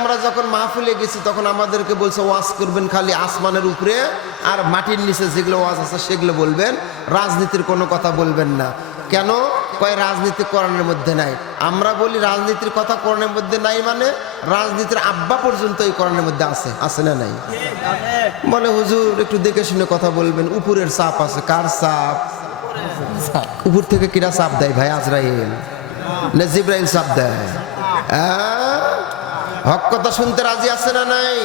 আমরা যখন মাহফিলে গেছি তখন আমাদেরকে বলছে ওয়াজ করবেন খালি আসমানের উপরে আর মাটির নিচে যেগুলো ওয়াজ আছে সেগুলো বলবেন, রাজনীতির কোনো কথা বলবেন না। কেন? কয় রাজনীতি কোরআনের মধ্যে নাই। আমরা বলি রাজনীতির কথা কোরআনের মধ্যে নাই মানে রাজনীতির আব্বা পর্যন্ত এই কোরআনের মধ্যে আছে, আছে না নাই? বলে হুজুর একটু দেখে শুনে কথা বলবেন, উপরের চাপ আছে। কার চাপ? উপর থেকে কিরা চাপ দেয় ভাই? আজরাইল না জিব্রাইল চাপ দেয়? হক কথা শুনতে রাজি আছে না নাই?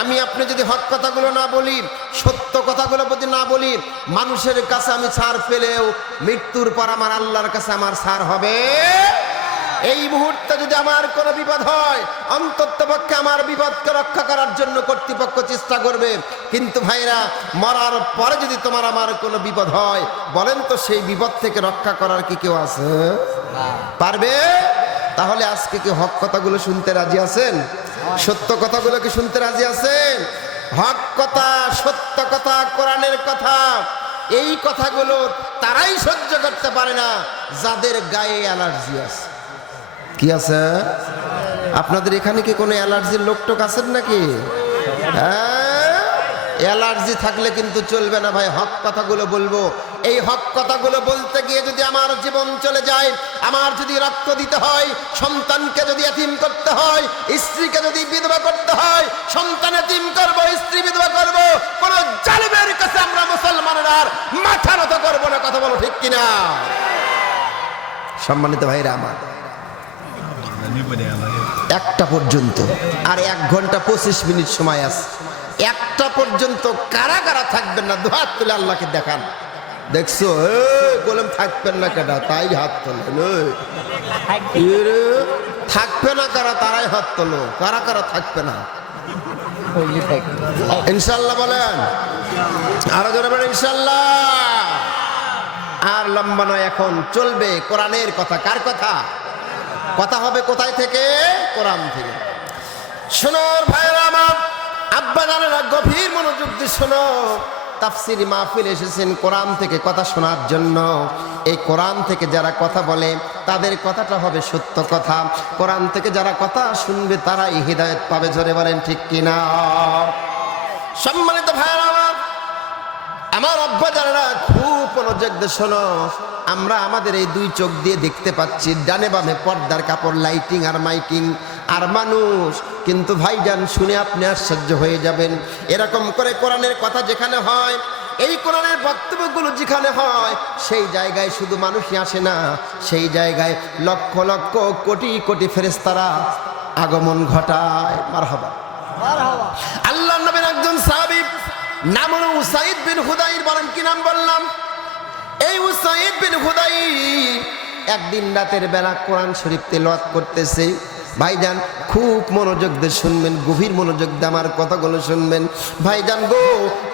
আমি আপনি যদি হক কথাগুলো না বলি, সত্য কথাগুলো যদি না বলি, মানুষের কাছে আমি ছাড় পেলেও মৃত্যুর পর আমার আল্লাহর কাছে আমার ছাড় হবে। এই মুহূর্তে যদি আমার কোনো বিপদ হয়, অন্ততপক্ষে আমার বিপদকে রক্ষা করার জন্য কর্তৃপক্ষ চেষ্টা করবে। কিন্তু ভাইরা, মরার পরে যদি তোমার আমার কোনো বিপদ হয়, বলেন তো সেই বিপদ থেকে রক্ষা করার কি কেউ আছে? পারবে? তাহলে আজকে কি হক কথাগুলো শুনতে রাজি আছেন? সত্য কথাগুলো কি শুনতে রাজি আছেন? হক কথা, সত্য কথা, কোরআনের কথা, এই কথাগুলো তারাই সহ্য করতে পারে না যাদের গায়ে অ্যালার্জি আছে। কি আছে? আপনাদের এখানে কি কোনো অ্যালার্জির লোকটোক আছেন নাকি? অ্যালার্জি থাকলে কিন্তু চলবে না ভাই। হক কথাগুলো বলবো। এই হক কথাগুলো বলতে গিয়ে যদি আমার জীবন চলে যায়, আমার যদি রক্ত দিতে হয়, সন্তানকে যদি এতিম করতে হয়, স্ত্রীকে যদি বিধবা করতে হয়, সন্তান এতিম করবো, স্ত্রী বিধবা করবো, কোন জালিমের কাছে আমরা মুসলমানেরা আর মাথা নত করবো না। কথা বলো ঠিক কিনা? সম্মানিত ভাইরা আমার, 1টা পর্যন্ত আর 1 ঘন্টা 25 মিনিট সময় আছে। 1টা পর্যন্ত কারা কারা থাকবেন না দুহাত তুলে আল্লাহকে দেখান। দেখছো বললাম থাকবেন না কেডা? তাই হাত তোলো। থাকবে না কারা? তারাই হাত তোলো। কারা কারা থাকবে না? ইনশাল্লাহ বলেন, আরো জোরে বলেন ইনশাল্লাহ। আর লম্বা নয়, এখন চলবে কোরআনের কথা। কার কথা? কথা হবে কোথায় থেকে? কোরআন থেকে। শোনোর ভাইরা আমার, আব্বা জানেরা গভীর মনোযোগ দিয়ে শোনো। তাফসীর মাহফিল এসেছেন কোরআন থেকে কথা শোনার জন্য। এই কোরআন থেকে যারা কথা বলে তাদের কথাটা হবে সত্য কথা। কোরআন থেকে যারা কথা শুনবে তারাই হিদায়াত পাবে। জোরে বলেন ঠিক কিনা? সম্মানিত ভাইরা আমার, আমার আব্বা জানেরা খুব মনোযোগ দিয়ে শোনো। আমরা আমাদের এই 2 চোখ দিয়ে দেখতে পাচ্ছি, ডানে বামে পর্দার কাপড়, লাইটিং আর মাইকিং আর মানুষ। কিন্তু ভাইজান শুনে আপনি আশ্চর্য হয়ে যাবেন। এরকম করে কোরআনের কথা যেখানে হয়, এই কোরআনের বক্তব্যগুলো যেখানে হয়, সেই জায়গায় শুধু মানুষই আসে না, সেই জায়গায় লক্ষ লক্ষ কোটি কোটি ফেরেশতারা আগমন ঘটায়। মারহাবা। আল্লাহর নবীর একজন সাহাবী নাম হলো উসাইদ বিন হুদাইর। বলেন কি নাম বললাম? এই উসাইদ বিন হুদাইর একদিন রাতের বেলা কোরআন শরীফ তেলাওয়াত করতেছে। ভাইজান খুব মনোযোগ দিয়ে শুনবেন, গভীর মনোযোগ দিয়ে আমার কথাগুলো শুনবেন। ভাইজান গো,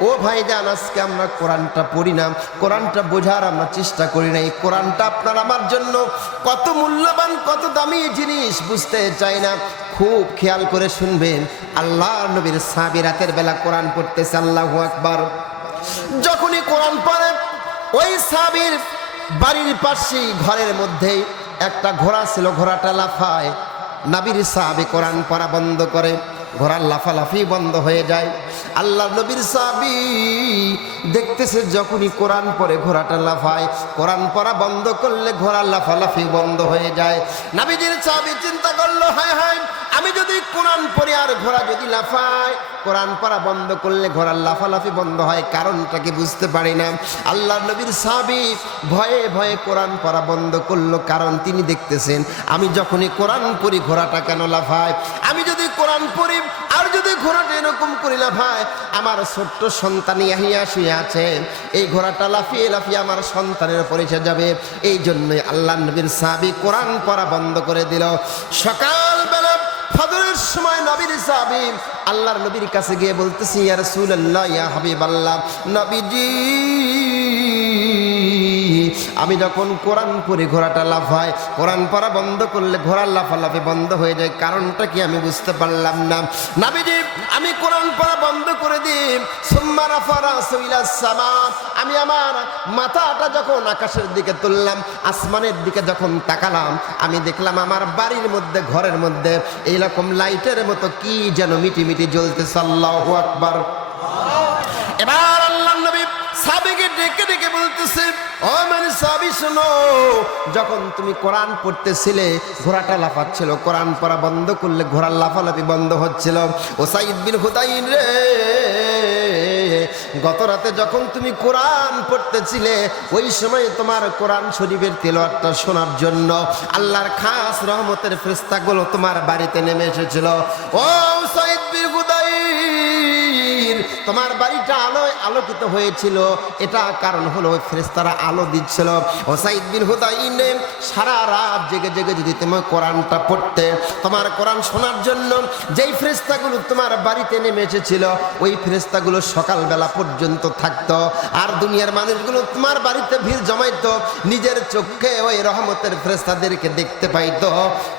ও ভাইজান, আজকে আমরা কোরআনটা পড়ি না, কোরআনটা বোঝার আমরা চেষ্টা করি না। এই কোরআনটা আপনার আমার জন্য কত মূল্যবান, কত দামি জিনিস বুঝতে চাই না। খুব খেয়াল করে শুনবেন। আল্লাহর নবীর সাহাবী রাতের বেলা কোরআন পড়তেছে। আল্লাহু আকবার। যখনই কোরআন পড়ে, ওই সাহাবীর বাড়ির পাশে ঘরের মধ্যেই একটা ঘোড়া ছিল, ঘোড়াটা লাফায়। নবীর সাহাবী কোরআন পড়া বন্ধ করে, ঘোড়ার লাফালাফি বন্ধ হয়ে যায়। আল্লাহর নবীর সাহাবী দেখতেছে যখনই কোরআন পড়ে ঘোড়াটা লাফায়, কোরআন পড়া বন্ধ করলে ঘোড়ার লাফালাফি বন্ধ হয়ে যায়। নবীজির সাহাবী চিন্তা করলো, হায় হায়, আমি যদি কোরআন পড়ি আর ঘোড়া যদি লাফায়, কোরআন পড়া বন্ধ করলে ঘোড়ার লাফালাফি বন্ধ হয়, কারণটা কি বুঝতে পারি না। আল্লাহর নবীর সাহাবী ভয়ে ভয়ে কোরআন পড়া বন্ধ করলো, কারণ তিনি দেখতেছেন আমি যখনই কোরআন পড়ি ঘোড়াটা কেন লাফায়। আমি যদি কোরআন পড়ি আর যদি ঘোড়াটা এরকম করে লাফায়, আমার ছোট্ট সন্তান ইয়াহিয়া শুয়ে আছে, এই ঘোড়াটা লাফিয়ে লাফিয়ে আমার সন্তানের উপরে এসে যাবে। এই জন্যই আল্লাহর নবীর সাহাবী কোরআন পড়া বন্ধ করে দিল। সকালবেলা ফজরের সময় নবীর সাহাবী আল্লাহর নবীর কাছে গিয়ে বলতেছি, ইয়া রাসূলুল্লাহ, ইয়া হাবিবাল্লাহ, নবীজি আমি যখন কোরআন পড়ি ঘোড়াটা লাফায়, কোরআন পড়া বন্ধ করলে ঘোড়ার লাফালাফি বন্ধ হয়ে যায়, কারণটা কি আমি বুঝতে পারলাম না। নবীজি আমি কোরআন পড়া বন্ধ করে দিই, সুম্মা রাফা রাসু ইলাস সামা, আমি আমার মাথাটা যখন আকাশের দিকে তুললাম, আসমানের দিকে যখন তাকালাম, আমি দেখলাম আমার বাড়ির মধ্যে, ঘরের মধ্যে এইরকম লাইটের মতো কি যেন মিটিমিটি জ্বলতেছে। আল্লাহু আকবার। এবার আল্লাহর নবী সাহাবীকে ডেকে ডেকে বলতেছে, ও মানে সাহাবী শোনো, যখন তুমি কোরআন পড়তেছিলে ঘোড়াটা লাফাচ্ছিল, কোরআন পড়া বন্ধ করলে ঘোড়ার লাফালাফি বন্ধ হচ্ছিল। উসাইদ বিন হুদাইর রে, গত রাতে যখন তুমি কোরআন পড়তেছিলে ওই সময় তোমার কোরআন শরীফের তেলাওয়াতটা শোনার জন্য আল্লাহর খাস রহমতের ফেরেশতাগুলো তোমার বাড়িতে নেমে এসেছিল। ও উসাইদ বিন হুদাইর, তোমার বাড়িটা আলোয় আলোকিত হয়েছিল, এটা কারণ হলো ওই ফেরেশতারা আলো দিচ্ছিল। উসাইদ বিন হুদাইর, সারা রাত জেগে জেগে যদি তুমি কোরআনটা পড়তে, তোমার কোরআন শোনার জন্য যেই ফেরেশতাগুলো তোমার বাড়িতে নেমে এসেছিল ওই ফেরেশতাগুলো সকালবেলা পর্যন্ত থাকতো, আর দুনিয়ার মানুষগুলো তোমার বাড়িতে ভিড় জমাইতো, নিজের চোখে ওই রহমতের ফেরেশতাদেরকে দেখতে পাইতো।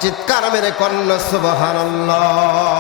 চিৎকার মেরে কন্যা সুবহানাল্লাহ।